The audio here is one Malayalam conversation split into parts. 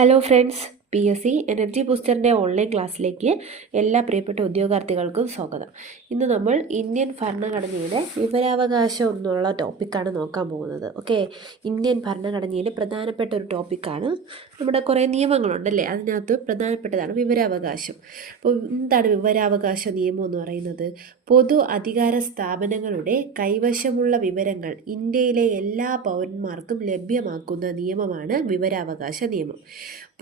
ഹലോ ഫ്രണ്ട്സ്, PSC എനർജി ബൂസ്റ്ററിൻ്റെ ഓൺലൈൻ ക്ലാസ്സിലേക്ക് എല്ലാ പ്രിയപ്പെട്ട ഉദ്യോഗാർത്ഥികൾക്കും സ്വാഗതം. ഇന്ന് നമ്മൾ ഇന്ത്യൻ ഭരണഘടനയുടെ വിവരാവകാശം എന്നുള്ള ടോപ്പിക്കാണ് നോക്കാൻ പോകുന്നത്. ഓക്കെ, ഇന്ത്യൻ ഭരണഘടനയിലെ പ്രധാനപ്പെട്ട ഒരു ടോപ്പിക്കാണ്. നമ്മുടെ കുറേ നിയമങ്ങളുണ്ടല്ലേ, അതിനകത്ത് പ്രധാനപ്പെട്ടതാണ് വിവരാവകാശം. അപ്പോൾ എന്താണ് വിവരാവകാശ നിയമം എന്ന് പറയുന്നത്? പൊതു അധികാര സ്ഥാപനങ്ങളുടെ കൈവശമുള്ള വിവരങ്ങൾ ഇന്ത്യയിലെ എല്ലാ പൗരന്മാർക്കും ലഭ്യമാക്കുന്ന നിയമമാണ് വിവരാവകാശ നിയമം.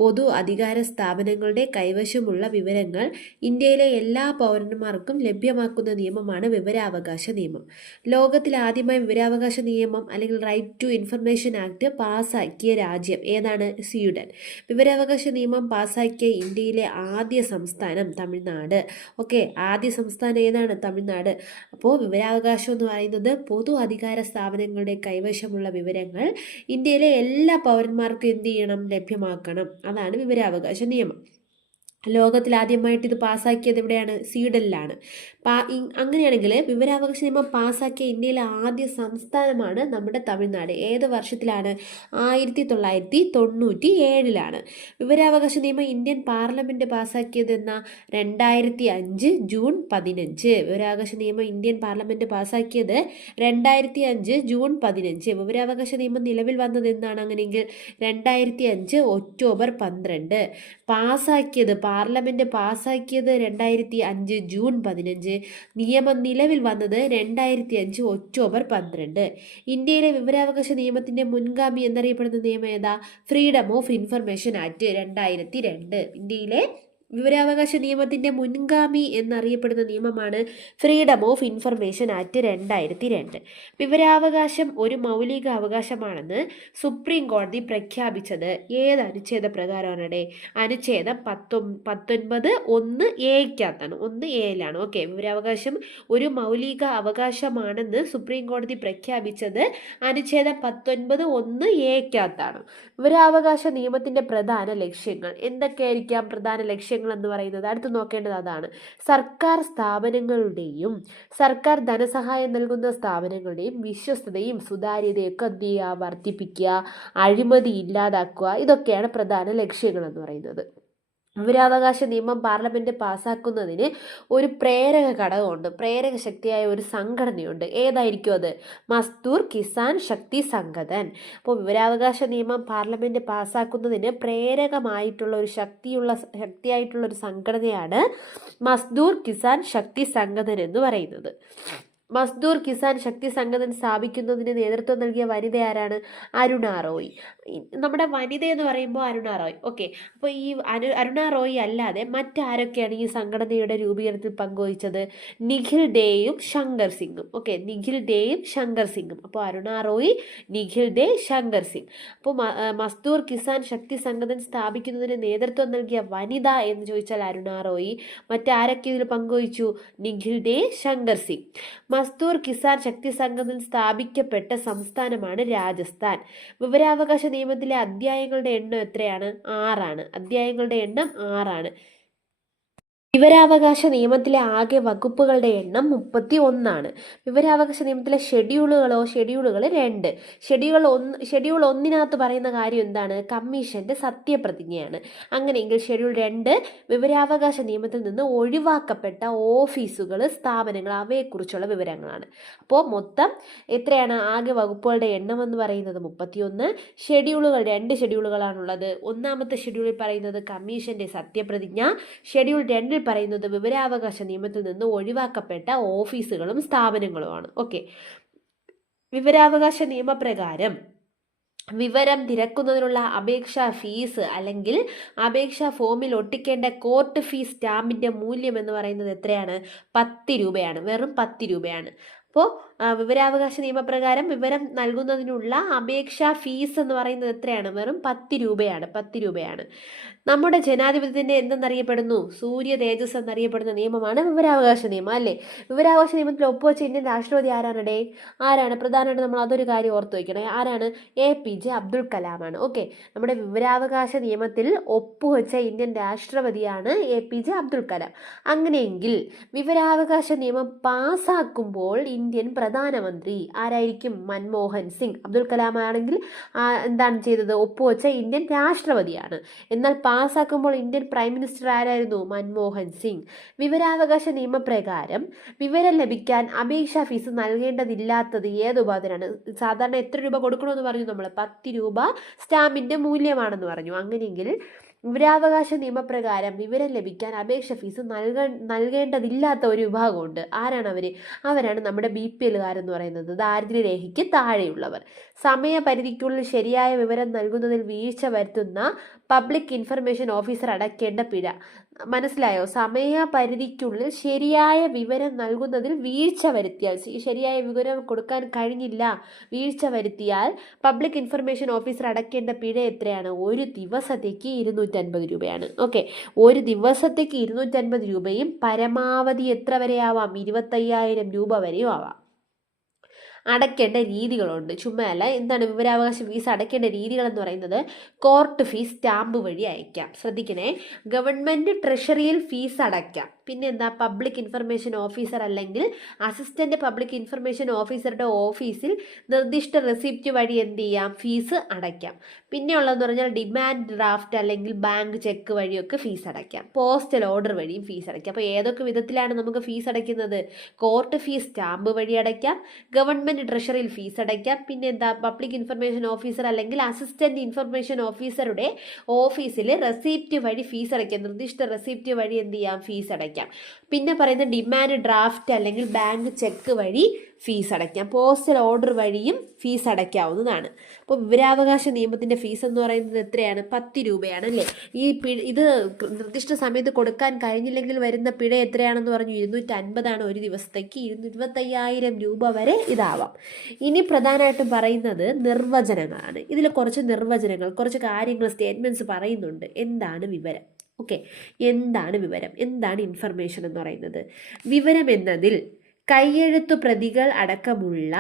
പൊതു അധികാര സ്ഥാപനങ്ങളുടെ കൈവശമുള്ള വിവരങ്ങൾ ഇന്ത്യയിലെ എല്ലാ പൗരന്മാർക്കും ലഭ്യമാക്കുന്ന നിയമമാണ് വിവരാവകാശ നിയമം. ലോകത്തിൽ ആദ്യമായി വിവരാവകാശ നിയമം അല്ലെങ്കിൽ റൈറ്റ് ടു ഇൻഫർമേഷൻ ആക്ട് പാസ്സാക്കിയ രാജ്യം ഏതാണ്? സ്വീഡൻ. വിവരാവകാശ നിയമം പാസ്സാക്കിയ ഇന്ത്യയിലെ ആദ്യ സംസ്ഥാനം തമിഴ്നാട്. ഓക്കെ, ആദ്യ സംസ്ഥാനം ഏതാണ്? തമിഴ്നാട്. അപ്പോൾ വിവരാവകാശം എന്ന് പറയുന്നത് പൊതു അധികാര സ്ഥാപനങ്ങളുടെ കൈവശമുള്ള വിവരങ്ങൾ ഇന്ത്യയിലെ എല്ലാ പൗരന്മാർക്കും എന്ത് ചെയ്യണം? ലഭ്യമാക്കണം. അതാണ് വിവരാവകാശ നിയമം. ലോകത്തിൽ ആദ്യമായിട്ട് ഇത് പാസ്സാക്കിയത് എവിടെയാണ്? സ്വീഡനിലാണ്. അങ്ങനെയാണെങ്കിൽ വിവരാവകാശ നിയമം പാസ്സാക്കിയ ഇന്ത്യയിലെ ആദ്യ സംസ്ഥാനമാണ് നമ്മുടെ തമിഴ്നാട്. ഏത് വർഷത്തിലാണ്? 1997 വിവരാവകാശ നിയമം ഇന്ത്യൻ പാർലമെൻറ്റ് പാസ്സാക്കിയത് എന്നാ? 2005 ജൂൺ 15. വിവരാവകാശ നിയമം ഇന്ത്യൻ പാർലമെൻറ്റ് പാസ്സാക്കിയത് 2005 ജൂൺ 15. വിവരാവകാശ നിയമം നിലവിൽ വന്നത് എന്നാണ്? അങ്ങനെയെങ്കിൽ 2005 ഒക്ടോബർ 12. Parliament പാസ്സാക്കിയത് 2005 June 15. നിയമം നിലവിൽ വന്നത് 2005 ഒക്ടോബർ 12. ഇന്ത്യയിലെ വിവരാവകാശ നിയമത്തിൻ്റെ മുൻഗാമി എന്നറിയപ്പെടുന്ന നിയമം ഏതാ? Freedom of information act 2002. ഇന്ത്യയിലെ വിവരാവകാശ നിയമത്തിൻ്റെ മുൻഗാമി എന്നറിയപ്പെടുന്ന നിയമമാണ് ഫ്രീഡം ഓഫ് ഇൻഫർമേഷൻ ആക്ട് 2002. വിവരാവകാശം ഒരു മൗലിക അവകാശമാണെന്ന് സുപ്രീം കോടതി പ്രഖ്യാപിച്ചത് ഏത് അനുച്ഛേദ പ്രകാരമാണ്? അനുച്ഛേദം 19(1)(a)ക്കകത്താണ്. 1(a)ലാണ്. ഓക്കെ, വിവരാവകാശം ഒരു മൗലിക അവകാശമാണെന്ന് സുപ്രീം കോടതി പ്രഖ്യാപിച്ചത് അനുച്ഛേദം 19(1)(a)ക്കകത്താണ്. വിവരാവകാശ നിയമത്തിൻ്റെ പ്രധാന ലക്ഷ്യങ്ങൾ എന്തൊക്കെയായിരിക്കാം? പ്രധാന ലക്ഷ്യങ്ങൾ എന്ന് പറയുന്നത് അടുത്ത് നോക്കേണ്ടത് അതാണ്. സർക്കാർ സ്ഥാപനങ്ങളുടെയും സർക്കാർ ധനസഹായം നൽകുന്ന സ്ഥാപനങ്ങളുടെയും വിശ്വസ്തതയും സുതാര്യതയൊക്കെ എന്ത് ചെയ്യുക? വർദ്ധിപ്പിക്കുക, അഴിമതി ഇല്ലാതാക്കുക. ഇതൊക്കെയാണ് പ്രധാന ലക്ഷ്യങ്ങൾ എന്ന് പറയുന്നത്. വിവരാവകാശ നിയമം പാർലമെൻറ്റ് പാസ്സാക്കുന്നതിന് ഒരു പ്രേരക ഘടകമുണ്ട്, പ്രേരക ശക്തിയായ ഒരു സംഘടനയുണ്ട്. ഏതായിരിക്കും അത്? മസ്ദൂർ കിസാൻ ശക്തി സംഘടൻ. അപ്പോൾ വിവരാവകാശ നിയമം പാർലമെൻറ്റ് പാസ്സാക്കുന്നതിന് പ്രേരകമായിട്ടുള്ള ഒരു ശക്തിയായിട്ടുള്ള ഒരു സംഘടനയാണ് മസ്ദൂർ കിസാൻ ശക്തി സംഘടൻ എന്ന് പറയുന്നത്. മസ്ദൂർ കിസാൻ ശക്തി സംഘടന സ്ഥാപിക്കുന്നതിന് നേതൃത്വം നൽകിയ വനിത ആരാണ്? അരുണ റോയ്. നമ്മുടെ വനിത എന്ന് പറയുമ്പോൾ അരുണ റോയ്. ഓക്കെ, അപ്പോൾ ഈ അരുണ റോയ് അല്ലാതെ മറ്റാരൊക്കെയാണ് ഈ സംഘടനയുടെ രൂപീകരണത്തിൽ പങ്കുവഹിച്ചത്? നിഖിൽ ഡേയും ശങ്കർ സിംഗും. ഓക്കെ, നിഖിൽ ഡേയും ശങ്കർ സിംഗും. അപ്പോൾ അരുണ റോയ്, നിഖിൽ ഡേ, ശങ്കർ സിംഗ്. അപ്പോൾ മസ്ദൂർ കിസാൻ ശക്തി സംഘടന സ്ഥാപിക്കുന്നതിന് നേതൃത്വം നൽകിയ വനിത എന്ന് ചോദിച്ചാൽ അരുണ റോയ്. മറ്റാരൊക്കെ ഇതിൽ പങ്കുവഹിച്ചു? നിഖിൽ ഡേ, ശങ്കർ സിംഗ്. മസ്ദൂർ കിസാൻ ശക്തി സംഘടന സ്ഥാപിക്കപ്പെട്ട സംസ്ഥാനമാണ് രാജസ്ഥാൻ. വിവരാവകാശ നിയമത്തിലെ അധ്യായങ്ങളുടെ എണ്ണം എത്രയാണ്? 6. അധ്യായങ്ങളുടെ എണ്ണം 6. വിവരാവകാശ നിയമത്തിലെ ആകെ വകുപ്പുകളുടെ എണ്ണം 31. വിവരാവകാശ നിയമത്തിലെ ഷെഡ്യൂളുകൾ 2. ഷെഡ്യൂൾ 1 പറയുന്ന കാര്യം എന്താണ്? കമ്മീഷന്റെ സത്യപ്രതിജ്ഞയാണ്. അങ്ങനെയെങ്കിൽ ഷെഡ്യൂൾ 2 വിവരാവകാശ നിയമത്തിൽ നിന്ന് ഒഴിവാക്കപ്പെട്ട ഓഫീസുകൾ, സ്ഥാപനങ്ങൾ, അവയെക്കുറിച്ചുള്ള വിവരങ്ങളാണ്. അപ്പോൾ മൊത്തം എത്രയാണ് ആകെ വകുപ്പുകളുടെ എണ്ണം എന്ന് പറയുന്നത്? 31. ഷെഡ്യൂളുകൾ 2 ഷെഡ്യൂളുകളാണുള്ളത്. ഒന്നാമത്തെ ഷെഡ്യൂളിൽ പറയുന്നത് കമ്മീഷന്റെ സത്യപ്രതിജ്ഞ. ഷെഡ്യൂൾ 2 പറയുന്നത് വിവരാവകാശ നിയമത്തിൽ നിന്ന് ഒഴിവാക്കപ്പെട്ട ഓഫീസുകളും സ്ഥാപനങ്ങളുമാണ്. ഓക്കെ, വിവരാവകാശ നിയമപ്രകാരം വിവരം തിരക്കുന്നതിനുള്ള അപേക്ഷാ ഫീസ് അല്ലെങ്കിൽ അപേക്ഷാ ഫോമിൽ ഒട്ടിക്കേണ്ട കോർട്ട് ഫീസ് സ്റ്റാമ്പിൻ്റെ മൂല്യം എന്ന് പറയുന്നത് എത്രയാണ്? 10 രൂപയാണ്. വെറും 10 രൂപയാണ്. അപ്പോൾ വിവരാവകാശ നിയമപ്രകാരം വിവരം നൽകുന്നതിനുള്ള അപേക്ഷാ ഫീസ് എന്ന് പറയുന്നത് എത്രയാണ്? വെറും 10 രൂപയാണ്. 10 രൂപയാണ്. നമ്മുടെ ജനാധിപത്യത്തിൻ്റെ എന്തെന്നറിയപ്പെടുന്നു? സൂര്യ തേജസ് എന്നറിയപ്പെടുന്ന നിയമമാണ് വിവരാവകാശ നിയമം, അല്ലേ? വിവരാവകാശ നിയമത്തിൽ ഒപ്പുവെച്ച ഇന്ത്യൻ രാഷ്ട്രപതി ആരാണ്? പ്രധാനമായിട്ട് നമ്മൾ അതൊരു കാര്യം ഓർത്ത് വയ്ക്കണം. ആരാണ്? APJ അബ്ദുൽ കലാമാണ്. ഓക്കെ, നമ്മുടെ വിവരാവകാശ നിയമത്തിൽ ഒപ്പുവെച്ച ഇന്ത്യൻ രാഷ്ട്രപതിയാണ് APJ അബ്ദുൽ കലാം. അങ്ങനെയെങ്കിൽ വിവരാവകാശ നിയമം പാസ്സാക്കുമ്പോൾ ഇന്ത്യൻ പ്രധാനമന്ത്രി ആരായിരിക്കും? മൻമോഹൻ സിംഗ്. അബ്ദുൽ കലാം ആണെങ്കിൽ എന്താണ് ചെയ്തത്? ഒപ്പുവെച്ച ഇന്ത്യൻ രാഷ്ട്രപതിയാണ്. എന്നാൽ പാസ്സാക്കുമ്പോൾ ഇന്ത്യൻ പ്രൈം മിനിസ്റ്റർ ആരായിരുന്നു? മൻമോഹൻ സിംഗ്. വിവരാവകാശ നിയമപ്രകാരം വിവരം ലഭിക്കാൻ അപേക്ഷാ ഫീസ് നൽകേണ്ടതില്ലാത്തത് ഏത് ഉപാധിയാണ്? സാധാരണ എത്ര രൂപ കൊടുക്കണമെന്ന് പറഞ്ഞു നമ്മൾ? 10 രൂപ സ്റ്റാമ്പിൻ്റെ മൂല്യമാണെന്ന് പറഞ്ഞു. അങ്ങനെയെങ്കിൽ വിവരാവകാശ നിയമപ്രകാരം വിവരം ലഭിക്കാൻ അപേക്ഷ ഫീസ് നൽകേണ്ടതില്ലാത്ത ഒരു വിഭാഗമുണ്ട്. ആരാണ് അവർ? അവരാണ് നമ്മുടെ BPLകാരെന്ന് പറയുന്നത്, ദാരിദ്ര്യരേഖയ്ക്ക് താഴെയുള്ളവർ. സമയപരിധിക്കുള്ളിൽ ശരിയായ വിവരം നൽകുന്നതിൽ വീഴ്ച വരുത്തുന്ന പബ്ലിക് ഇൻഫർമേഷൻ ഓഫീസർ അടയ്ക്കേണ്ട പിഴ. മനസ്സിലായോ? സമയപരിധിക്കുള്ളിൽ ശരിയായ വിവരം നൽകുന്നതിൽ വീഴ്ച വരുത്തിയാൽ, ശരിയായ വിവരം കൊടുക്കാൻ കഴിഞ്ഞില്ല, വീഴ്ച വരുത്തിയാൽ പബ്ലിക് ഇൻഫർമേഷൻ ഓഫീസർ അടയ്ക്കേണ്ട പിഴ എത്രയാണ്? ഒരു ദിവസത്തേക്ക് 250 രൂപയാണ്. ഓക്കെ, ഒരു ദിവസത്തേക്ക് 250 രൂപയും പരമാവധി എത്ര വരെ ആവാം? 25,000 രൂപ വരെയും ആവാം. അടയ്ക്കേണ്ട രീതികളുണ്ട്, ചുമ്മാ അല്ല. എന്താണ് വിവരാവകാശ ഫീസ് അടയ്ക്കേണ്ട രീതികൾ എന്ന് പറയുന്നത്? കോർട്ട് ഫീസ് സ്റ്റാമ്പ് വഴി അയക്കാം. ശ്രദ്ധിക്കണേ, ഗവൺമെൻറ് ട്രഷറിയിൽ ഫീസ് അടയ്ക്കാം. പിന്നെ എന്താ? പബ്ലിക് ഇൻഫർമേഷൻ ഓഫീസർ അല്ലെങ്കിൽ അസിസ്റ്റന്റ് പബ്ലിക് ഇൻഫർമേഷൻ ഓഫീസറുടെ ഓഫീസിൽ നിർദ്ദിഷ്ട റെസിപ്റ്റ് വഴി എന്ത് ചെയ്യാം? ഫീസ് അടയ്ക്കാം. പിന്നെ ഉള്ളതെന്ന് പറഞ്ഞാൽ ഡിമാൻഡ് ഡ്രാഫ്റ്റ് അല്ലെങ്കിൽ ബാങ്ക് ചെക്ക് വഴിയൊക്കെ ഫീസ് അടയ്ക്കാം. പോസ്റ്റൽ ഓർഡർ വഴിയും ഫീസ് അടയ്ക്കാം. അപ്പോൾ ഏതൊക്കെ വിധത്തിലാണ് നമുക്ക് ഫീസ് അടയ്ക്കുന്നത്? കോർട്ട് ഫീസ് സ്റ്റാമ്പ് വഴി അടയ്ക്കാം, ഗവൺമെൻറ് ട്രഷറിയിൽ ഫീസ് അടയ്ക്കാം. പിന്നെ എന്താ? പബ്ലിക് ഇൻഫർമേഷൻ ഓഫീസർ അല്ലെങ്കിൽ അസിസ്റ്റന്റ് ഇൻഫർമേഷൻ ഓഫീസറുടെ ഓഫീസിൽ റെസിപ്റ്റ് വഴി ഫീസ് അടയ്ക്കാം. നിർദ്ദിഷ്ട റെസിപ്റ്റ് വഴി എന്ത് ചെയ്യാം? ഫീസ് അടയ്ക്കാം. പിന്നെ പറയുന്ന ഡിമാൻഡ് ഡ്രാഫ്റ്റ് അല്ലെങ്കിൽ ബാങ്ക് ചെക്ക് വഴി ഫീസ് അടയ്ക്കാം. പോസ്റ്റൽ ഓർഡർ വഴിയും ഫീസ് അടയ്ക്കാവുന്നതാണ്. അപ്പോൾ വിവരാവകാശ നിയമത്തിൻ്റെ ഫീസ് എന്ന് പറയുന്നത് എത്രയാണ്? 10 രൂപയാണ് അല്ലേ? ഇത് നിർദ്ദിഷ്ട സമയത്ത് കൊടുക്കാൻ കഴിഞ്ഞില്ലെങ്കിൽ വരുന്ന പിഴ എത്രയാണെന്ന് പറഞ്ഞു? 250 ഒരു ദിവസത്തേക്ക്. 25,000 രൂപ വരെ ഇതാവാം. ഇനി പ്രധാനമായിട്ടും പറയുന്നത് നിർവചനങ്ങളാണ്. ഇതിൽ കുറച്ച് നിർവചനങ്ങൾ, കുറച്ച് കാര്യങ്ങൾ, സ്റ്റേറ്റ്മെൻറ്റ്സ് പറയുന്നുണ്ട്. എന്താണ് വിവരം? ഓക്കെ, എന്താണ് വിവരം? എന്താണ് ഇൻഫർമേഷൻ എന്ന് പറയുന്നത്? വിവരം എന്നതിൽ കൈയെഴുത്തു പ്രതികൾ അടക്കമുള്ള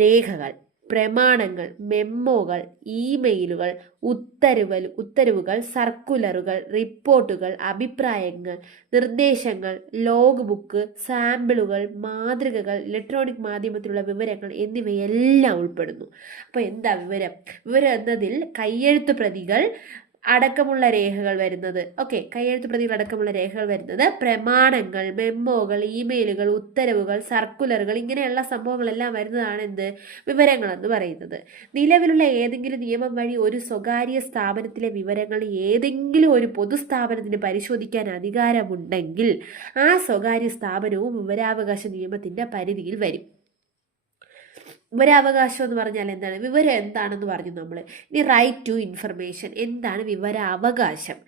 രേഖകൾ, പ്രമാണങ്ങൾ, മെമ്മോകൾ, ഇമെയിലുകൾ, ഉത്തരവുകൾ, സർക്കുലറുകൾ, റിപ്പോർട്ടുകൾ, അഭിപ്രായങ്ങൾ, നിർദ്ദേശങ്ങൾ, ലോഗ് ബുക്ക്, സാമ്പിളുകൾ, മാതൃകകൾ, ഇലക്ട്രോണിക് മാധ്യമത്തിലുള്ള വിവരങ്ങൾ എന്നിവയെല്ലാം ഉൾപ്പെടുന്നു. അപ്പോൾ എന്താ വിവരം? വിവരം എന്നതിൽ കൈയെഴുത്ത് പ്രതികൾ അടക്കമുള്ള രേഖകൾ വരുന്നത്. ഓക്കെ, കൈയെഴുത്ത് പ്രതികൾ അടക്കമുള്ള രേഖകൾ വരുന്നത്, പ്രമാണങ്ങൾ, മെമ്മോകൾ, ഇമെയിലുകൾ, ഉത്തരവുകൾ, സർക്കുലറുകൾ, ഇങ്ങനെയുള്ള സംഭവങ്ങളെല്ലാം വരുന്നതാണ് എന്ത്? വിവരങ്ങൾ എന്ന് പറയുന്നത്. നിലവിലുള്ള ഏതെങ്കിലും നിയമം വഴി ഒരു സ്വകാര്യ സ്ഥാപനത്തിലെ വിവരങ്ങൾ ഏതെങ്കിലും ഒരു പൊതുസ്ഥാപനത്തിന് പരിശോധിക്കാൻ അധികാരമുണ്ടെങ്കിൽ ആ സ്വകാര്യ സ്ഥാപനവും വിവരാവകാശ നിയമത്തിൻ്റെ പരിധിയിൽ വരും. വിവരാവകാശം എന്ന് പറഞ്ഞാൽ എന്താണ്? വിവരം എന്താണെന്ന് പറഞ്ഞു നമ്മൾ. ഇനി റൈറ്റ് ടു ഇൻഫർമേഷൻ. എന്താണ് വിവരാവകാശം?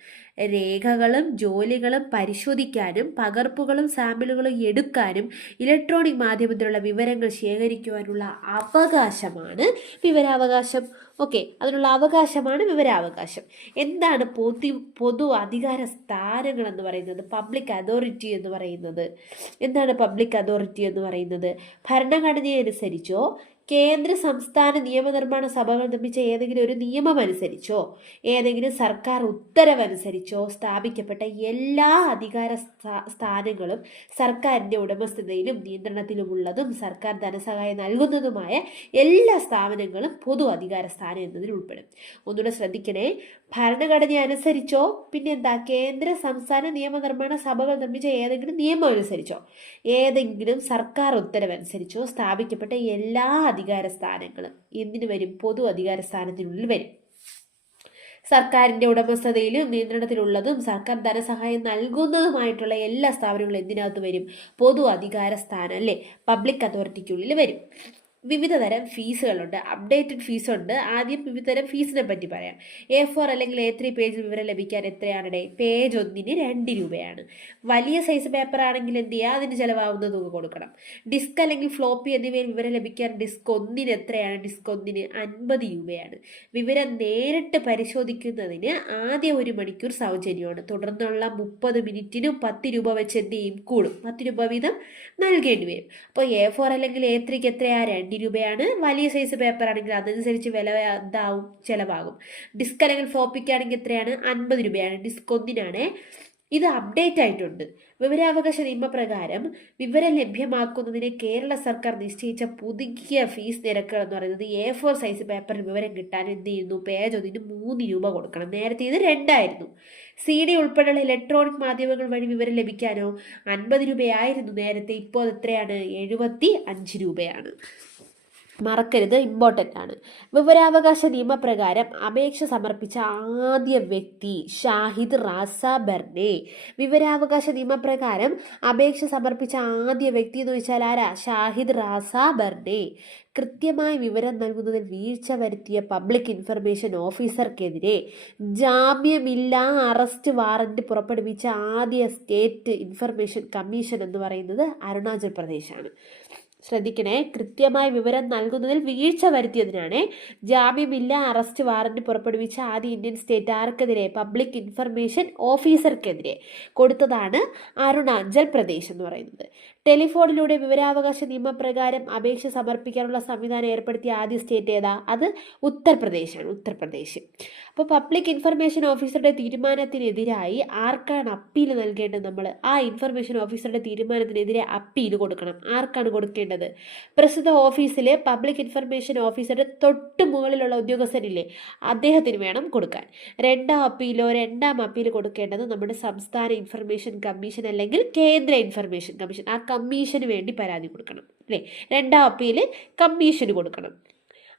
രേഖകളും ജോലികളും പരിശോധിക്കാനും പകർപ്പുകളും സാമ്പിളുകളും എടുക്കാനും ഇലക്ട്രോണിക് മാധ്യമത്തിലുള്ള വിവരങ്ങൾ ശേഖരിക്കുവാനുള്ള അവകാശമാണ് വിവരാവകാശം. ഓക്കെ, അതിനുള്ള അവകാശമാണ് വിവരാവകാശം. എന്താണ് പൊതു അധികാര സ്ഥാനങ്ങൾ എന്ന് പറയുന്നത്? പബ്ലിക് അതോറിറ്റി എന്ന് പറയുന്നത് എന്താണ്? പബ്ലിക് അതോറിറ്റി എന്ന് പറയുന്നത് ഭരണഘടനയനുസരിച്ചോ കേന്ദ്ര സംസ്ഥാന നിയമനിർമ്മാണ സഭകൾ നിർമ്മിച്ച ഏതെങ്കിലും ഒരു നിയമം അനുസരിച്ചോ ഏതെങ്കിലും സർക്കാർ ഉത്തരവനുസരിച്ചോ സ്ഥാപിക്കപ്പെട്ട എല്ലാ അധികാര സ്ഥാനങ്ങളും സർക്കാരിൻ്റെ ഉടമസ്ഥതയിലും നിയന്ത്രണത്തിലുമുള്ളതും സർക്കാർ ധനസഹായം നൽകുന്നതുമായ എല്ലാ സ്ഥാപനങ്ങളും പൊതു അധികാര സ്ഥാനം എന്നതിൽ ഉൾപ്പെടും. ഒന്നുകൂടെ ശ്രദ്ധിക്കണേ, ഭരണഘടന അനുസരിച്ചോ പിന്നെ എന്താ കേന്ദ്ര സംസ്ഥാന നിയമനിർമ്മാണ സഭകൾ നിർമ്മിച്ച ഏതെങ്കിലും നിയമം അനുസരിച്ചോ ഏതെങ്കിലും സർക്കാർ ഉത്തരവനുസരിച്ചോ സ്ഥാപിക്കപ്പെട്ട എല്ലാ അധികാര സ്ഥാനങ്ങളും എന്തിനു വരും? പൊതു അധികാര സ്ഥാനത്തിനുള്ളിൽ വരും. സർക്കാരിൻ്റെ ഉടമസ്ഥതയിലും നിയന്ത്രണത്തിലുള്ളതും സർക്കാർ ധനസഹായം നൽകുന്നതുമായിട്ടുള്ള എല്ലാ സ്ഥാപനങ്ങളും എന്തിനകത്ത് വരും? പൊതു അധികാര സ്ഥാനം അല്ലേ, പബ്ലിക് അതോറിറ്റിക്കുള്ളിൽ വരും. വിവിധ തരം ഫീസുകളുണ്ട്. അപ്ഡേറ്റഡ് ഫീസുണ്ട്. ആദ്യം വിവിധ തരം ഫീസിനെ പറ്റി പറയാം. A4 അല്ലെങ്കിൽ A3 പേജിൽ വിവരം ലഭിക്കാൻ എത്രയാണ്? പേജ് 1-ന് 2 രൂപയാണ്. വലിയ സൈസ് പേപ്പർ ആണെങ്കിൽ എന്ത് ചെയ്യുക? അതിന് ചിലവാകുന്ന തുക കൊടുക്കണം. ഡിസ്ക് അല്ലെങ്കിൽ ഫ്ലോപ്പി എന്നിവയിൽ വിവരം ലഭിക്കാൻ ഡിസ്ക് 1-ന് എത്രയാണ്? ഡിസ്ക് 1-ന് 50 രൂപയാണ്. വിവരം നേരിട്ട് പരിശോധിക്കുന്നതിന് ആദ്യ 1 മണിക്കൂർ സൗജന്യമാണ്. തുടർന്നുള്ള 30 മിനിറ്റിനും 10 രൂപ വെച്ച് എന്ത് ചെയ്യും? കൂടും. 10 രൂപ വീതം നൽകേണ്ടി വരും. അപ്പോൾ A4 അല്ലെങ്കിൽ A3ക്ക് എത്രയാണ്? 2 രൂപയാണ്. വലിയ സൈസ് പേപ്പർ ആണെങ്കിൽ അതനുസരിച്ച് വില എന്താവും? ചിലവാകും. ഡിസ്ക് അല്ലെങ്കിൽ ഫ്ലോപ്പിക്കാണെങ്കിൽ എത്രയാണ്? 50 രൂപയാണ്. ഡിസ്ക് 1-നാണ്. ഇത് അപ്ഡേറ്റ് ആയിട്ടുണ്ട്. വിവരാവകാശ നിയമപ്രകാരം വിവരം ലഭ്യമാക്കുന്നതിന് കേരള സർക്കാർ നിശ്ചയിച്ച പുതുക്കിയ ഫീസ് നിരക്കുകൾ എന്ന് പറയുന്നത് A4 സൈസ് പേപ്പറിൽ വിവരം കിട്ടാൻ എന്ത് ചെയ്യുന്നു, പേജ് ഒന്നിന് 3 രൂപ കൊടുക്കണം. നേരത്തെ ഇത് 2 ആയിരുന്നു. CD ഉൾപ്പെടെയുള്ള ഇലക്ട്രോണിക് മാധ്യമങ്ങൾ വഴി വിവരം ലഭിക്കാനോ 50 രൂപയായിരുന്നു നേരത്തെ. ഇപ്പോൾ എത്രയാണ്? 75 രൂപയാണ്. മറക്കരുത്, ഇമ്പോർട്ടൻ്റ് ആണ്. വിവരാവകാശ നിയമപ്രകാരം അപേക്ഷ സമർപ്പിച്ച ആദ്യ വ്യക്തി ഷാഹിദ് റാസ ബർണെ. വിവരാവകാശ നിയമപ്രകാരം അപേക്ഷ സമർപ്പിച്ച ആദ്യ വ്യക്തി എന്ന് വെച്ചാൽ ആരാ? ഷാഹിദ് റാസ ബർണെ. കൃത്യമായി വിവരം നൽകുന്നതിൽ വീഴ്ച വരുത്തിയ പബ്ലിക് ഇൻഫർമേഷൻ ഓഫീസർക്കെതിരെ ജാമ്യമില്ലാ അറസ്റ്റ് വാറന്റ് പുറപ്പെടുവിച്ച ആദ്യ സ്റ്റേറ്റ് ഇൻഫർമേഷൻ കമ്മീഷൻ എന്ന് പറയുന്നത് അരുണാചൽ പ്രദേശാണ്. ശ്രദ്ധിക്കണേ, കൃത്യമായി വിവരം നൽകുന്നതിൽ വീഴ്ച വരുത്തിയതിനാണ് ജാമ്യമില്ല അറസ്റ്റ് വാറന്റ് പുറപ്പെടുവിച്ച ആദ്യ ഇന്ത്യൻ സ്റ്റേറ്റ് ആർക്കെതിരെ? പബ്ലിക് ഇൻഫർമേഷൻ ഓഫീസർക്കെതിരെ കൊടുത്തതാണ് അരുണാചൽ പ്രദേശ് എന്ന് പറയുന്നത്. ടെലിഫോണിലൂടെ വിവരാവകാശ നിയമപ്രകാരം അപേക്ഷ സമർപ്പിക്കാനുള്ള സംവിധാനം ഏർപ്പെടുത്തിയ ആദ്യ സ്റ്റേറ്റ് ഏതാ? അത് ഉത്തർപ്രദേശാണ്. ഉത്തർപ്രദേശ്. അപ്പോൾ പബ്ലിക് ഇൻഫർമേഷൻ ഓഫീസറുടെ തീരുമാനത്തിനെതിരായി ആർക്കാണ് അപ്പീൽ നൽകേണ്ടത്? നമ്മൾ ആ ഇൻഫർമേഷൻ ഓഫീസറുടെ തീരുമാനത്തിനെതിരെ അപ്പീൽ കൊടുക്കണം. ആർക്കാണ് കൊടുക്കേണ്ടത്? പ്രസ്തുത ഓഫീസിലെ പബ്ലിക് ഇൻഫർമേഷൻ ഓഫീസറുടെ തൊട്ട് മുകളിലുള്ള ഉദ്യോഗസ്ഥനില്ലേ, അദ്ദേഹത്തിന് വേണം കൊടുക്കാൻ. രണ്ടാം അപ്പീൽ കൊടുക്കേണ്ടത് നമ്മുടെ സംസ്ഥാന ഇൻഫർമേഷൻ കമ്മീഷൻ അല്ലെങ്കിൽ കേന്ദ്ര ഇൻഫർമേഷൻ കമ്മീഷൻ. ആ കമ്മീഷന് വേണ്ടി പരാതി കൊടുക്കണം അല്ലേ. രണ്ടാം അപ്പീൽ കമ്മീഷന് കൊടുക്കണം.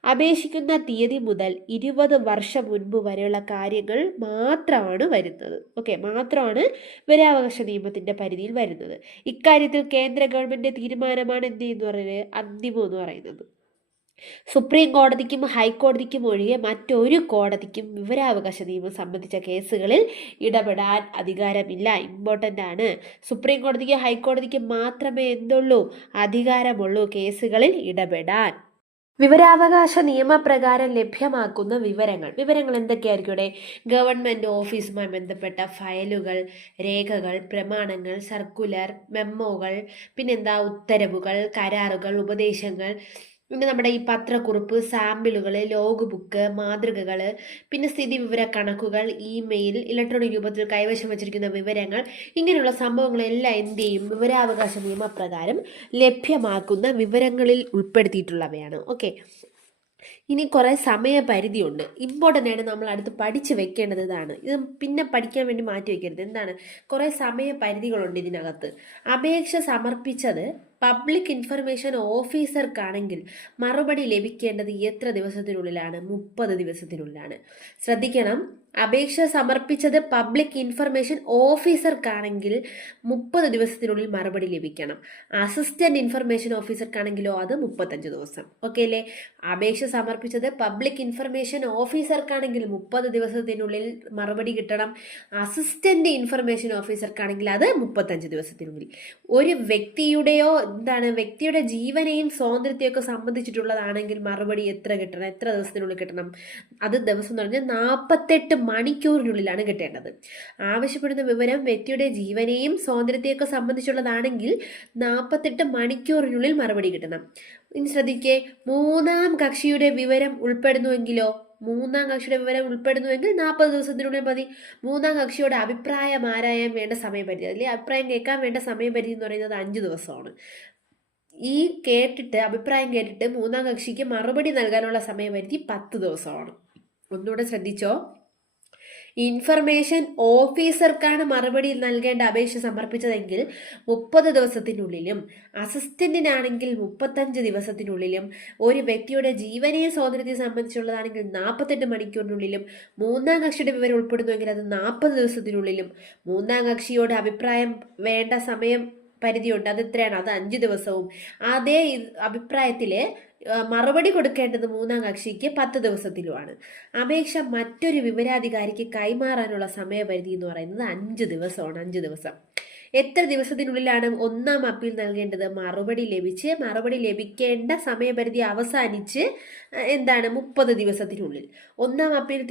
അപേക്ഷിക്കുന്ന തീയതി മുതൽ 20 വർഷം മുൻപ് വരെയുള്ള കാര്യങ്ങൾ മാത്രമാണ് വരുന്നത്. മാത്രമാണ് വിവരാവകാശ നിയമത്തിൻ്റെ പരിധിയിൽ വരുന്നത്. ഇക്കാര്യത്തിൽ കേന്ദ്ര ഗവൺമെൻറ് തീരുമാനമാണ് എന്ന് പറയുന്നത് അന്തിമം എന്ന് പറയുന്നത്. സുപ്രീം കോടതിക്കും ഹൈക്കോടതിക്കും ഒഴികെ മറ്റൊരു കോടതിക്കും വിവരാവകാശ നിയമം സംബന്ധിച്ച കേസുകളിൽ ഇടപെടാൻ അധികാരമില്ല. ഇമ്പോർട്ടൻ്റ് ആണ്. സുപ്രീം കോടതിക്കും ഹൈക്കോടതിക്കും മാത്രമേ എന്തുള്ളൂ? അധികാരമുള്ളൂ കേസുകളിൽ ഇടപെടാൻ. വിവരാവകാശ നിയമപ്രകാരം ലഭ്യമാക്കുന്ന വിവരങ്ങൾ എന്തൊക്കെയായിരിക്കും ഇവിടെ? ഗവൺമെൻറ് ഓഫീസുമായി ബന്ധപ്പെട്ട ഫയലുകൾ, രേഖകൾ, പ്രമാണങ്ങൾ, സർക്കുലർ, മെമ്മോകൾ, പിന്നെന്താ ഉത്തരവുകൾ, കരാറുകൾ, ഉപദേശങ്ങൾ, പിന്നെ നമ്മുടെ ഈ പത്രക്കുറിപ്പ്, സാമ്പിളുകൾ, ലോഗ് ബുക്ക്, മാതൃകകൾ, പിന്നെ സ്ഥിതി വിവര കണക്കുകൾ, ഇമെയിൽ, ഇലക്ട്രോണിക് രൂപത്തിൽ കൈവശം വച്ചിരിക്കുന്ന വിവരങ്ങൾ, ഇങ്ങനെയുള്ള സംഭവങ്ങളെല്ലാം എന്ത് ചെയ്യും? വിവരാവകാശ നിയമപ്രകാരം ലഭ്യമാക്കുന്ന വിവരങ്ങളിൽ ഉൾപ്പെടുത്തിയിട്ടുള്ളവയാണ്. ഇനി കുറേ സമയപരിധിയുണ്ട്. ഇമ്പോർട്ടൻ്റ് ആണ്, നമ്മൾ അടുത്ത് പഠിച്ച് വെക്കേണ്ടത് ഇതാണ്. ഇത് പിന്നെ പഠിക്കാൻ വേണ്ടി മാറ്റി വയ്ക്കരുത്. എന്താണ്? കുറേ സമയപരിധികളുണ്ട് ഇതിനകത്ത്. അപേക്ഷ സമർപ്പിച്ചത് പബ്ലിക് ഇൻഫർമേഷൻ ഓഫീസർക്കാണെങ്കിൽ മറുപടി ലഭിക്കേണ്ടത് എത്ര ദിവസത്തിനുള്ളിലാണ്? 30 ദിവസത്തിനുള്ളിലാണ്. ശ്രദ്ധിക്കണം, അപേക്ഷ സമർപ്പിച്ചത് പബ്ലിക് ഇൻഫർമേഷൻ ഓഫീസർക്കാണെങ്കിൽ 30 ദിവസത്തിനുള്ളിൽ മറുപടി ലഭിക്കണം. അസിസ്റ്റന്റ് ഇൻഫർമേഷൻ ഓഫീസർക്കാണെങ്കിലോ അത് 35 ദിവസം. അല്ലേ? അപേക്ഷ സമർപ്പിച്ചത് പബ്ലിക് ഇൻഫർമേഷൻ ഓഫീസർക്കാണെങ്കിൽ 30 ദിവസത്തിനുള്ളിൽ മറുപടി കിട്ടണം. അസിസ്റ്റന്റ് ഇൻഫർമേഷൻ ഓഫീസർക്കാണെങ്കിൽ അത് 35 ദിവസത്തിനുള്ളിൽ. ഒരു വ്യക്തിയുടെ ജീവനെയും സ്വാതന്ത്ര്യത്തെയൊക്കെ സംബന്ധിച്ചിട്ടുള്ളതാണെങ്കിൽ മറുപടി എത്ര ദിവസത്തിനുള്ളിൽ കിട്ടണം? അത് ദിവസം എന്ന് പറഞ്ഞാൽ 48 മണിക്കൂറിനുള്ളിലാണ് കിട്ടേണ്ടത്. ആവശ്യപ്പെടുന്ന വിവരം വ്യക്തിയുടെ ജീവനെയും സ്വാതന്ത്ര്യത്തെയൊക്കെ സംബന്ധിച്ചുള്ളതാണെങ്കിൽ 48 മണിക്കൂറിനുള്ളിൽ മറുപടി കിട്ടണം. ഇനി ശ്രദ്ധിക്കേ, മൂന്നാം കക്ഷിയുടെ വിവരം ഉൾപ്പെടുന്നുവെങ്കിലോ? 40 ദിവസത്തിനുള്ളിൽ മതി. മൂന്നാം കക്ഷിയുടെ അഭിപ്രായം ആരായാൻ വേണ്ട സമയപരിധി, അല്ലെങ്കിൽ അഭിപ്രായം കേൾക്കാൻ വേണ്ട സമയപരിധി എന്ന് പറയുന്നത് 5 ദിവസമാണ്. ഈ അഭിപ്രായം കേട്ടിട്ട് മൂന്നാം കക്ഷിക്ക് മറുപടി നൽകാനുള്ള സമയപരിധി 10 ദിവസമാണ്. ഒന്നുകൂടെ ശ്രദ്ധിച്ചോ. ഇൻഫർമേഷൻ ഓഫീസർക്കാണ് മറുപടി നൽകേണ്ട അപേക്ഷ സമർപ്പിച്ചതെങ്കിൽ 30 ദിവസത്തിനുള്ളിലും, അസിസ്റ്റന്റിനാണെങ്കിൽ 35 ദിവസത്തിനുള്ളിലും, ഒരു വ്യക്തിയുടെ ജീവനെയും സ്വാതന്ത്ര്യത്തെ സംബന്ധിച്ചുള്ളതാണെങ്കിൽ 48 മണിക്കൂറിനുള്ളിലും, മൂന്നാം കക്ഷിയുടെ വിവരം ഉൾപ്പെടുന്നുവെങ്കിൽ അത് 40 ദിവസത്തിനുള്ളിലും, മൂന്നാം കക്ഷിയോട് അഭിപ്രായം വേണ്ട സമയം പരിധിയുണ്ട്, അത് എത്രയാണ്? അത് 5 ദിവസവും. അതേ അഭിപ്രായത്തിൽ മറുപടി കൊടുക്കേണ്ടത് മൂന്നാം കക്ഷിക്ക് 10 ദിവസത്തിലുമാണ്. അപേക്ഷ മറ്റൊരു വിവരാധികാരിക്ക് കൈമാറാനുള്ള സമയപരിധി എന്ന് പറയുന്നത് 5 ദിവസമാണ്. 5 ദിവസം. എത്ര ദിവസത്തിനുള്ളിലാണ് ഒന്നാം അപ്പീൽ നൽകേണ്ടത്? മറുപടി ലഭിക്കേണ്ട സമയപരിധി അവസാനിച്ച് 30 ദിവസത്തിനുള്ളിൽ. ഒന്നാം അപ്പീൽ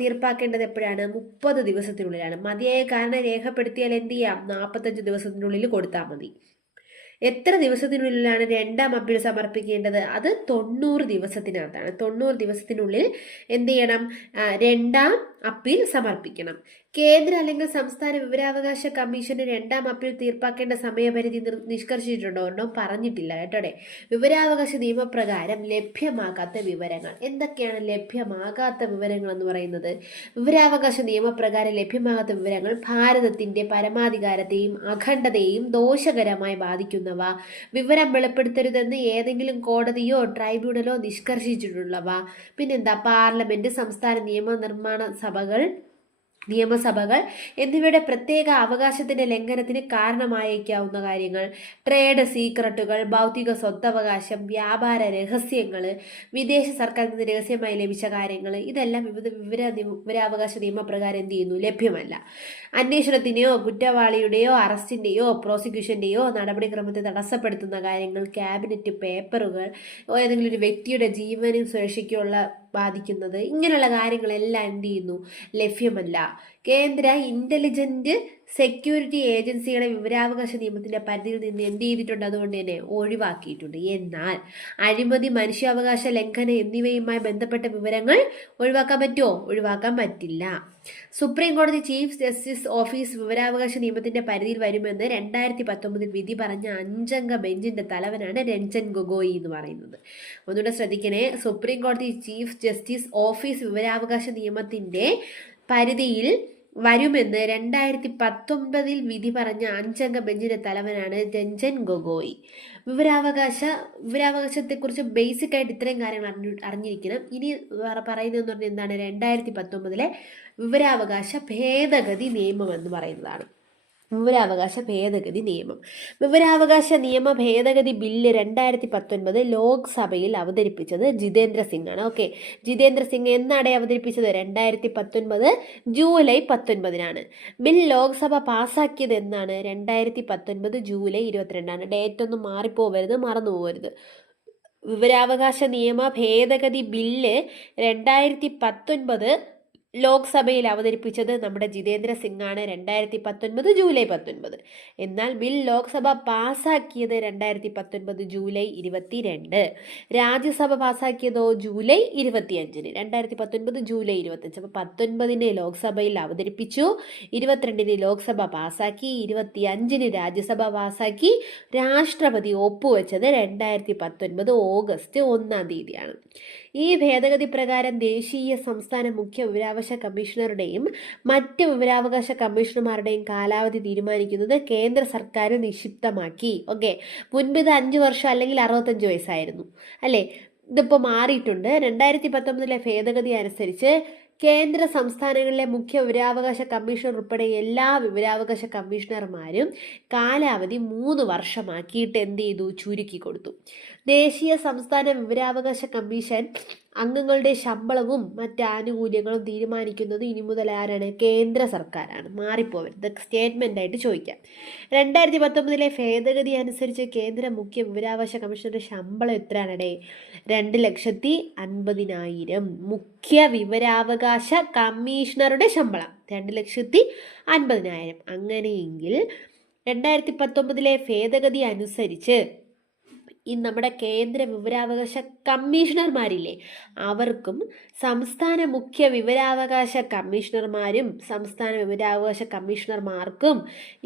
തീർപ്പാക്കേണ്ടത് എപ്പോഴാണ്? 30 ദിവസത്തിനുള്ളിലാണ്. മതിയായ കാരണം രേഖപ്പെടുത്തിയാൽ എന്ത് ചെയ്യാം? 45 ദിവസത്തിനുള്ളിൽ കൊടുത്താൽ മതി. എത്ര ദിവസത്തിനുള്ളിലാണ് രണ്ടാം അപ്പീൽ സമർപ്പിക്കേണ്ടത്? അത് 90 ദിവസത്തിനകത്താണ്. 90 ദിവസത്തിനുള്ളിൽ എന്ത് ചെയ്യണം? രണ്ടാം അപ്പീൽ സമർപ്പിക്കണം. കേന്ദ്ര അല്ലെങ്കിൽ സംസ്ഥാന വിവരാവകാശ കമ്മീഷന് രണ്ടാം അപ്പീൽ തീർപ്പാക്കേണ്ട സമയപരിധി നിഷ്കർഷിച്ചിട്ടുണ്ടോ? ഒന്നും പറഞ്ഞിട്ടില്ല കേട്ടോടെ. വിവരാവകാശ നിയമപ്രകാരം ലഭ്യമാകാത്ത വിവരങ്ങൾ എന്തൊക്കെയാണ്? ലഭ്യമാകാത്ത വിവരങ്ങൾ എന്ന് പറയുന്നത്, വിവരാവകാശ നിയമപ്രകാരം ലഭ്യമാകാത്ത വിവരങ്ങൾ ഭാരതത്തിന്റെ പരമാധികാരത്തെയും അഖണ്ഡതയെയും ദോഷകരമായി ബാധിക്കുന്നവ, വിവരം വെളിപ്പെടുത്തരുതെന്ന് ഏതെങ്കിലും കോടതിയോ ട്രൈബ്യൂണലോ നിഷ്കർഷിച്ചിട്ടുള്ളവ, പിന്നെന്താ പാർലമെന്റ്, സംസ്ഥാന നിയമസഭകൾ എന്നിവയുടെ പ്രത്യേക അവകാശത്തിന്റെ ലംഘനത്തിന് കാരണമായേക്കാവുന്ന കാര്യങ്ങൾ, ട്രേഡ് സീക്രട്ടുകൾ, ഭൗതിക സ്വത്തവകാശം, വ്യാപാര രഹസ്യങ്ങൾ, വിദേശ സർക്കാരിൽ നിന്ന് രഹസ്യമായി ലഭിച്ച കാര്യങ്ങൾ, ഇതെല്ലാം വിവരാവകാശ നിയമപ്രകാരം എന്ത് ചെയ്യുന്നു? ലഭ്യമല്ല. അന്വേഷണത്തിനെയോ കുറ്റവാളിയുടെയോ അറസ്റ്റിന്റെയോ പ്രോസിക്യൂഷന്റെയോ നടപടിക്രമത്തെ തടസ്സപ്പെടുത്തുന്ന കാര്യങ്ങൾ, ക്യാബിനറ്റ് പേപ്പറുകൾ, ഏതെങ്കിലും ഒരു വ്യക്തിയുടെ ജീവനും സുരക്ഷയ്ക്കുള്ള ബാധിക്കുന്നത്, ഇങ്ങനെയുള്ള കാര്യങ്ങളെല്ലാം എന്ത് ചെയ്യുന്നു? ലഭ്യമല്ല. കേന്ദ്ര ഇന്റലിജന്റ് സെക്യൂരിറ്റി ഏജൻസികളെ വിവരാവകാശ നിയമത്തിന്റെ പരിധിയിൽ നിന്ന് എന്ത് ചെയ്തിട്ടുണ്ട്? അതുകൊണ്ട് തന്നെ ഒഴിവാക്കിയിട്ടുണ്ട്. എന്നാൽ അഴിമതി, മനുഷ്യാവകാശ ലംഘനം എന്നിവയുമായി ബന്ധപ്പെട്ട വിവരങ്ങൾ ഒഴിവാക്കാൻ പറ്റുമോ? ഒഴിവാക്കാൻ പറ്റില്ല. സുപ്രീം കോടതി ചീഫ് ജസ്റ്റിസ് ഓഫീസ് വിവരാവകാശ നിയമത്തിന്റെ പരിധിയിൽ വരുമെന്ന് 2019 വിധി പറഞ്ഞ 5 അംഗ ബെഞ്ചിന്റെ തലവനാണ് രഞ്ജൻ ഗൊഗോയി എന്ന് പറയുന്നത്. ഒന്നുകൂടെ ശ്രദ്ധിക്കണേ, സുപ്രീം കോടതി ചീഫ് ജസ്റ്റിസ് ഓഫീസ് വിവരാവകാശ നിയമത്തിന്റെ പരിധിയിൽ വരുമെന്ന് 2019 വിധി പറഞ്ഞ 5 അംഗ ബെഞ്ചിന്റെ തലവനാണ് രഞ്ജൻ ഗൊഗോയി. വിവരാവകാശത്തെക്കുറിച്ച് ബേസിക് ആയിട്ട് ഇത്രയും കാര്യങ്ങൾ അറിഞ്ഞിരിക്കണം. ഇനി പറയുന്നതെന്ന് പറഞ്ഞാൽ എന്താണ്? 2019 വിവരാവകാശ ഭേദഗതി നിയമം എന്ന് പറയുന്നതാണ്. വിവരാവകാശ ഭേദഗതി നിയമം. വിവരാവകാശ നിയമ ഭേദഗതി ബില്ല് 2019 ലോക്സഭയിൽ അവതരിപ്പിച്ചത് ജിതേന്ദ്ര സിംഗ് ആണ്. ഓക്കെ, ജിതേന്ദ്ര സിംഗ് എന്നാണ് അവതരിപ്പിച്ചത്? 2019 ജൂലൈ 19 ബിൽ ലോക്സഭ പാസാക്കിയത് എന്നാണ്? 2019 ജൂലൈ 22. ഡേറ്റ് ഒന്നും മാറിപ്പോവരുത്, മറന്നുപോകരുത്. വിവരാവകാശ നിയമ ഭേദഗതി ബില്ല് 2019 ലോക്സഭയിൽ അവതരിപ്പിച്ചത് നമ്മുടെ ജിതേന്ദ്ര സിംഗ് ആണ്, 2019 ജൂലൈ 19. എന്നാൽ ബിൽ ലോക്സഭ പാസാക്കിയത് 2019 ജൂലൈ 22. രാജ്യസഭ പാസാക്കിയതോ ജൂലൈ 25. 2019 ജൂലൈ 25. അപ്പോൾ 19 ലോക്സഭയിൽ അവതരിപ്പിച്ചു, 22 ലോക്സഭ പാസാക്കി, 25 രാജ്യസഭ പാസാക്കി, രാഷ്ട്രപതി ഒപ്പുവെച്ചത് 2019 ഓഗസ്റ്റ് 1 ഈ ഭേദഗതി പ്രകാരം ദേശീയ, സംസ്ഥാന മുഖ്യ വിവരാവകാശ കമ്മീഷണറുടെയും മറ്റ് വിവരാവകാശ കമ്മീഷണർമാരുടെയും കാലാവധി തീരുമാനിക്കുന്നത് കേന്ദ്ര സർക്കാർ നിക്ഷിപ്തമാക്കി. ഓക്കെ, മുൻപ് ഇത് 5 വർഷം അല്ലെങ്കിൽ 65 വയസ്സായിരുന്നു അല്ലേ? ഇതിപ്പോൾ മാറിയിട്ടുണ്ട്. 2019 ഭേദഗതി അനുസരിച്ച് കേന്ദ്ര സംസ്ഥാനങ്ങളിലെ മുഖ്യ വിവരാവകാശ കമ്മീഷണർ ഉൾപ്പെടെ എല്ലാ വിവരാവകാശ കമ്മീഷണർമാരും കാലാവധി 3 വർഷമാക്കിയിട്ട് എന്ത് ചെയ്തു? ചുരുക്കി കൊടുത്തു. ദേശീയ, സംസ്ഥാന വിവരാവകാശ കമ്മീഷൻ അംഗങ്ങളുടെ ശമ്പളവും മറ്റ് ആനുകൂല്യങ്ങളും തീരുമാനിക്കുന്നത് ഇനി മുതൽ ആരാണ്? കേന്ദ്ര സർക്കാരാണ്. മാറിപ്പോവരുത്, സ്റ്റേറ്റ്മെന്റ് ആയിട്ട് ചോദിക്കാം. 2019 ഭേദഗതി അനുസരിച്ച് കേന്ദ്ര മുഖ്യ വിവരാവകാശ കമ്മീഷണറുടെ ശമ്പളം എത്രയാണേ? 2,50,000. മുഖ്യ വിവരാവകാശ കമ്മീഷണറുടെ ശമ്പളം 2,50,000. അങ്ങനെയെങ്കിൽ 2019 ഭേദഗതി അനുസരിച്ച് നമ്മുടെ കേന്ദ്ര വിവരാവകാശ കമ്മീഷണർമാരില്ലേ, അവർക്കും സംസ്ഥാന മുഖ്യ വിവരാവകാശ കമ്മീഷണർമാരും സംസ്ഥാന വിവരാവകാശ കമ്മീഷണർമാർക്കും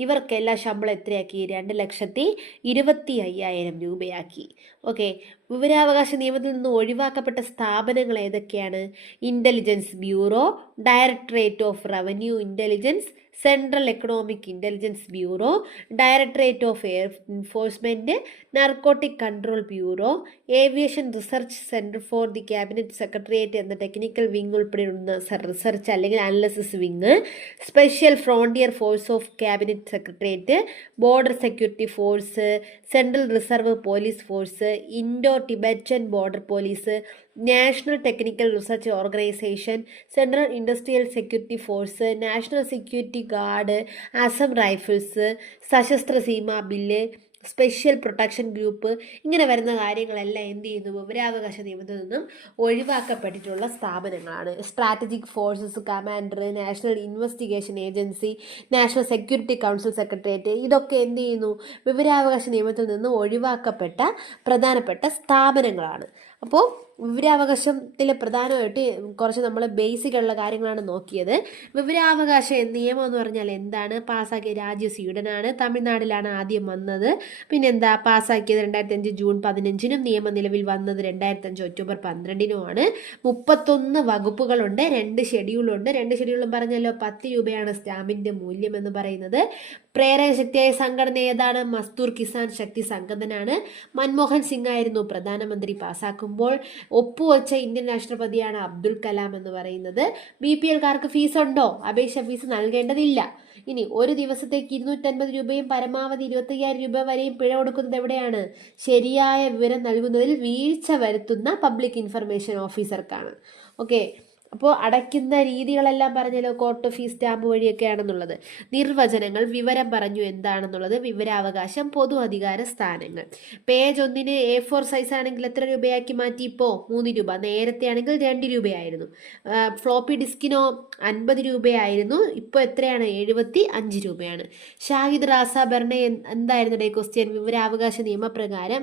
ഇവർക്കെല്ലാം ശമ്പളം എത്രയാക്കി? 2,25,000 രൂപയാക്കി. ഓക്കെ, വിവരാവകാശ നിയമത്തിൽ നിന്ന് ഒഴിവാക്കപ്പെട്ട സ്ഥാപനങ്ങൾ ഏതൊക്കെയാണ്? Intelligence bureau, directorate of revenue intelligence, central economic intelligence bureau, directorate of air enforcement, narcotic control bureau, aviation research centre for the cabinet secretariat എന്ന ടെക്നിക്കൽ വിങ് ഉൾപ്പെടെയുള്ള റിസർച്ച് അല്ലെങ്കിൽ analysis wing, special frontier force of cabinet secretariat, border security force, central reserve police force, Indo Tibetan border police, national technical research organisation, central industrial security force, national security guard, Assam rifles, Sashastra Seema bill, special protection group, ഇങ്ങനെ വരുന്ന കാര്യങ്ങളെല്ലാം എന്ത് ചെയ്യുന്നു? വിവരാവകാശ നിയമത്തിൽ നിന്നും ഒഴിവാക്കപ്പെട്ടിട്ടുള്ള സ്ഥാപനങ്ങളാണ്. Strategic forces commander, national investigation agency, national security council secretariat, ഇതൊക്കെ എന്ത് ചെയ്യുന്നു? വിവരാവകാശ നിയമത്തിൽ നിന്ന് ഒഴിവാക്കപ്പെട്ട പ്രധാനപ്പെട്ട സ്ഥാപനങ്ങളാണ്. അപ്പോൾ വിവരാവകാശത്തിൽ പ്രധാനമായിട്ട് കുറച്ച് നമ്മൾ ബേസിക് കാര്യങ്ങളാണ് നോക്കിയത്. വിവരാവകാശ നിയമം എന്ന് പറഞ്ഞാൽ എന്താണ്? പാസ്സാക്കിയ രാജ്യം സ്വീഡനാണ്, തമിഴ്നാട്ടിലാണ് ആദ്യം വന്നത്. പിന്നെന്താ, പാസ്സാക്കിയത് 2005 ജൂൺ 15-നും നിയമം നിലവിൽ വന്നത് 2005 ഒക്ടോബർ 12-നുമാണ്. 31 വകുപ്പുകളുണ്ട്, 2 ഷെഡ്യൂളുണ്ട്. 2 ഷെഡ്യൂളും പറഞ്ഞല്ലോ 10 രൂപയാണ് സ്റ്റാമ്പിൻ്റെ മൂല്യം എന്ന് പറയുന്നത്. പ്രേരക ശക്തിയായ സംഘടന ഏതാണ്? മസ്ദൂർ കിസാൻ ശക്തി സംഘടനയാണ്. മൻമോഹൻ സിംഗ് ആയിരുന്നു പ്രധാനമന്ത്രി. പാസ്സാക്കുമ്പോൾ ഒപ്പുവെച്ച ഇന്ത്യൻ രാഷ്ട്രപതിയാണ് അബ്ദുൽ കലാം എന്ന് പറയുന്നത്. BPLക്കാർക്ക് ഫീസ് ഉണ്ടോ? അപേക്ഷ ഫീസ് നൽകേണ്ടതില്ല. ഇനി ഒരു ദിവസത്തേക്ക് 250 രൂപയും പരമാവധി 25,000 രൂപ വരെയും പിഴ കൊടുക്കുന്നത് എവിടെയാണ്? ശരിയായ വിവരം നൽകുന്നതിൽ വീഴ്ച വരുത്തുന്ന പബ്ലിക് ഇൻഫർമേഷൻ ഓഫീസർക്കാണ്. ഓക്കെ, അപ്പോൾ അടയ്ക്കുന്ന രീതികളെല്ലാം പറഞ്ഞല്ലോ, കോർട്ട് ഫീസ്, സ്റ്റാമ്പ് വഴിയൊക്കെയാണെന്നുള്ളത്. നിർവചനങ്ങൾ, വിവരം പറഞ്ഞു എന്താണെന്നുള്ളത്, വിവരാവകാശം, പൊതു അധികാര സ്ഥാനങ്ങൾ. പേജ് 1 A4 സൈസ് ആണെങ്കിൽ എത്ര രൂപയാക്കി മാറ്റി? ഇപ്പോൾ 3 രൂപ. നേരത്തെ ആണെങ്കിൽ 2 രൂപയായിരുന്നു. ഫ്ലോപ്പി ഡിസ്കിനോ 50 രൂപയായിരുന്നു. ഇപ്പോൾ എത്രയാണ്? 75 രൂപയാണ്. ഷാഹിദ് റാസ ബെർണെ എന്തായിരുന്നു ഡേ ക്വസ്റ്റ്യൻ? വിവരാവകാശ നിയമപ്രകാരം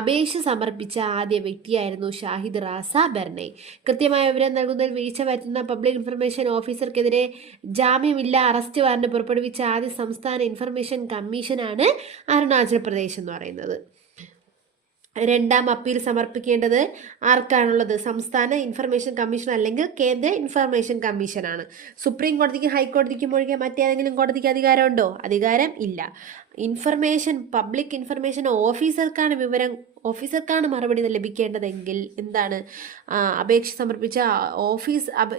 അപേക്ഷ സമർപ്പിച്ച ആദ്യ വ്യക്തിയായിരുന്നു ഷാഹിദ് റാസ ബെർണെ. കൃത്യമായ വിവരം നൽകുന്നതിൽ വീഴ്ച വരുത്തുന്ന പബ്ലിക് ഇൻഫർമേഷൻ ഓഫീസർക്കെതിരെ ജാമ്യമില്ല അറസ്റ്റ് വാറന്റ് പുറപ്പെടുവിച്ച ആദ്യ സംസ്ഥാന ഇൻഫർമേഷൻ കമ്മീഷനാണ് അരുണാചൽ പ്രദേശ് എന്ന് പറയുന്നത്. രണ്ടാം അപ്പീൽ സമർപ്പിക്കേണ്ടത് ആർക്കാണുള്ളത്? സംസ്ഥാന ഇൻഫർമേഷൻ കമ്മീഷൻ അല്ലെങ്കിൽ കേന്ദ്ര ഇൻഫർമേഷൻ കമ്മീഷനാണ്. സുപ്രീം കോടതിക്കും ഹൈക്കോടതിക്കും ഒഴികെ മറ്റേതെങ്കിലും കോടതിക്ക് അധികാരമുണ്ടോ? അധികാരം ഇല്ല. പബ്ലിക് ഇൻഫർമേഷൻ ഓഫീസർക്കാണ് മറുപടി ലഭിക്കേണ്ടതെങ്കിൽ എന്താണ്? അപേക്ഷ സമർപ്പിച്ച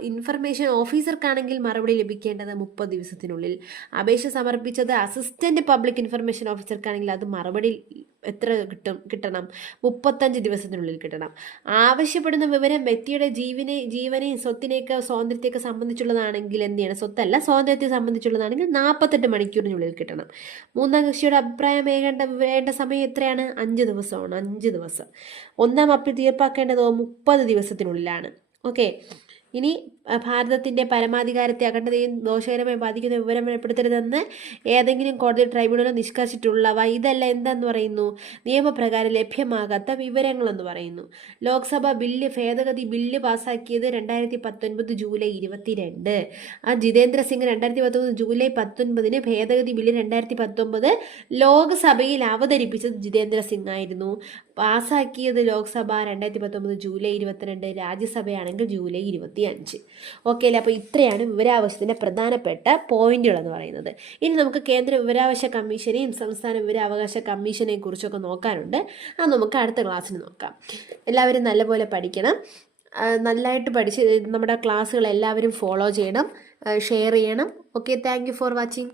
ഇൻഫർമേഷൻ ഓഫീസർക്കാണെങ്കിൽ മറുപടി ലഭിക്കേണ്ടത് 30 ദിവസത്തിനുള്ളിൽ. അപേക്ഷ സമർപ്പിച്ചത് അസിസ്റ്റന്റ് പബ്ലിക് ഇൻഫർമേഷൻ ഓഫീസർക്കാണെങ്കിൽ അത് മറുപടി എത്ര കിട്ടണം? 35 ദിവസത്തിനുള്ളിൽ കിട്ടണം. ആവശ്യപ്പെടുന്ന വിവരം വ്യക്തിയുടെ ജീവനെയും സ്വത്തിനെയൊക്കെ സ്വാതന്ത്ര്യത്തെയൊക്കെ സംബന്ധിച്ചുള്ളതാണെങ്കിൽ എന്ത് ചെയ്യണം? സ്വത്തല്ല, സ്വാതന്ത്ര്യത്തെ സംബന്ധിച്ചുള്ളതാണെങ്കിൽ 48 മണിക്കൂറിനുള്ളിൽ കിട്ടണം. മൂന്നാം കക്ഷിയുടെ അഭിപ്രായം വേണ്ട സമയം എത്രയാണ്? 5 ദിവസമാണ്. 5 ദിവസം. ഒന്നാം അപ്പീൽ തീർപ്പാക്കേണ്ടതോ 30 ദിവസത്തിനുള്ളിലാണ്. ഓക്കെ, ഇനി ഭാരതത്തിൻ്റെ പരമാധികാരത്തെ അഖണ്ഡതയും ദോഷകരമായി ബാധിക്കുന്ന വിവരം വെളിപ്പെടുത്തരുതെന്ന് ഏതെങ്കിലും കോടതി ട്രൈബ്യൂണലോ നിഷ്കർഷിച്ചിട്ടുള്ളവ ഇതെല്ലാം എന്താന്ന് പറയുന്നു? നിയമപ്രകാരം ലഭ്യമാകാത്ത വിവരങ്ങളെന്ന് പറയുന്നു. ലോക്സഭ ഭേദഗതി ബില്ല് പാസ്സാക്കിയത് 2019 ജൂലൈ 22. ജിതേന്ദ്ര സിംഗ് 2019 ജൂലൈ 19 ഭേദഗതി ബില്ല് 2019 ലോക്സഭയിൽ അവതരിപ്പിച്ചത് ജിതേന്ദ്ര സിംഗ് ആയിരുന്നു. പാസ്സാക്കിയത് ലോക്സഭ 2019 ജൂലൈ 22, രാജ്യസഭയാണെങ്കിൽ ജൂലൈ 25. ഓക്കെ അല്ലേ? അപ്പോൾ ഇത്രയാണ് വിവരാവകാശത്തിൻ്റെ പ്രധാനപ്പെട്ട പോയിന്റുകൾ എന്ന് പറയുന്നത്. ഇനി നമുക്ക് കേന്ദ്ര വിവരാവകാശ കമ്മീഷനെയും സംസ്ഥാന വിവരാവകാശ കമ്മീഷനെയും കുറിച്ചൊക്കെ നോക്കാനുണ്ട്. അത് നമുക്ക് അടുത്ത ക്ലാസ്സിൽ നോക്കാം. എല്ലാവരും നല്ലപോലെ പഠിക്കണം. നല്ലതായിട്ട് പഠിച്ച് നമ്മുടെ ക്ലാസ്സുകൾ എല്ലാവരും ഫോളോ ചെയ്യണം, ഷെയർ ചെയ്യണം. Okay, thank you for watching.